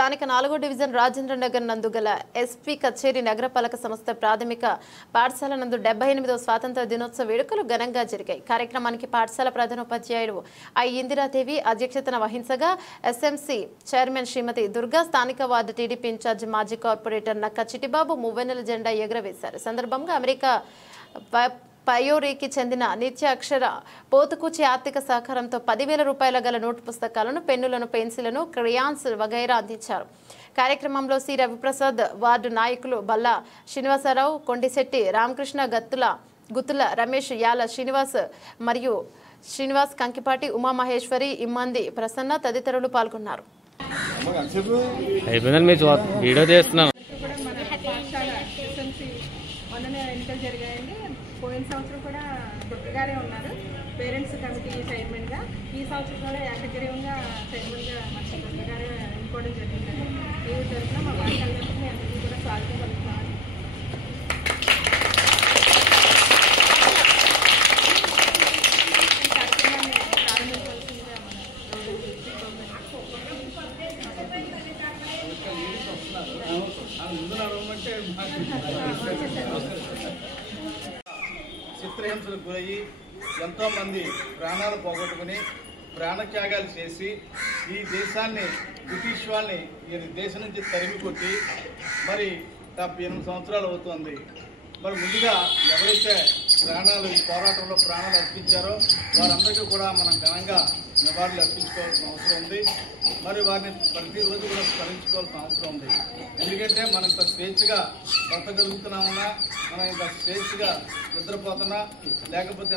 స్థానిక 4వ డివిజన్ రాజేంద్రనగర్ నందు గల ఎస్పీ కచేరీ నగరపాలక సంస్థ ప్రాథమిక పాఠశాల నందు 78వ స్వాతంత్ర దినోత్సవ వేడుకలు ఘనంగా జరిగాయి. కార్యక్రమానికి పాఠశాల ప్రధానోపాధ్యాయుడు ఐ ఇందిరాదేవి అధ్యక్షతన వహించగా ఎస్ఎంసీ చైర్మన్ శ్రీమతి దుర్గా, స్థానిక వార్డు టీడీపీ ఇన్ఛార్జ్ మాజీ కార్పొరేటర్ నక్క చిట్టిబాబు మువ్వెన్నెల జెండా ఎగురవేశారు. సందర్భంగా అమెరికా పయోరీకి చెందిన నిత్య అక్షర పోతుకూచి ఆర్థిక సహకారంతో 10,000 రూపాయల గల నోటు పుస్తకాలను, పెన్నులను, పెన్సిళ్లను, క్రియాన్స్ వగైరా అందించారు. కార్యక్రమంలో సి రవిప్రసాద్, వార్డు నాయకులు బల్లా శ్రీనివాసరావు, కొండిశెట్టి రామకృష్ణ, గుత్తుల రమేష్, యాల శ్రీనివాస్ మరియు శ్రీనివాస్, కంకిపాటి ఉమామహేశ్వరి, ఇమ్మంది ప్రసన్న తదితరులు పాల్గొన్నారు. పోయిన సంవత్సరం కూడా దుర్గగారే ఉన్నారు పేరెంట్స్ కమిటీ చైర్మన్గా. ఈ సంవత్సరం కూడా ఏకగ్రీవంగా చైర్మన్గా మన దుర్గగారే ఎన్నుకోవడం జరిగింది. ఈ తరఫున మా పాఠశాలకు మీ అందరికీ కూడా స్వాగతం పలుకుతామని. ఈ కార్యక్రమాన్ని ప్రారంభించవలసిందిగా చిత్రహింసలకు గురయ్యి ఎంతోమంది ప్రాణాలు పోగొట్టుకుని ప్రాణత్యాగాలు చేసి ఈ దేశాన్ని బ్రిటిష్ వాళ్ళని ఈ దేశం నుంచి తరిమి కొట్టి మరి 78 సంవత్సరాలు అవుతుంది. మరి ముందుగా ఎవరైతే ఈ పోరాటంలో ప్రాణాలు అర్పించారో వారందరికీ కూడా మనం ఘనంగా నివాళులు అర్పించుకోవాల్సిన అవసరం ఉంది. మరి వారిని ప్రతిరోజు కూడా స్మరించుకోవాల్సిన అవసరం ఉంది. ఎందుకంటే మనం ఇంత స్వేచ్ఛగా బ్రతకగలుగుతున్నామన్నా, మనం ఇంత స్వేచ్ఛగా నిద్రపోతున్నా, లేకపోతే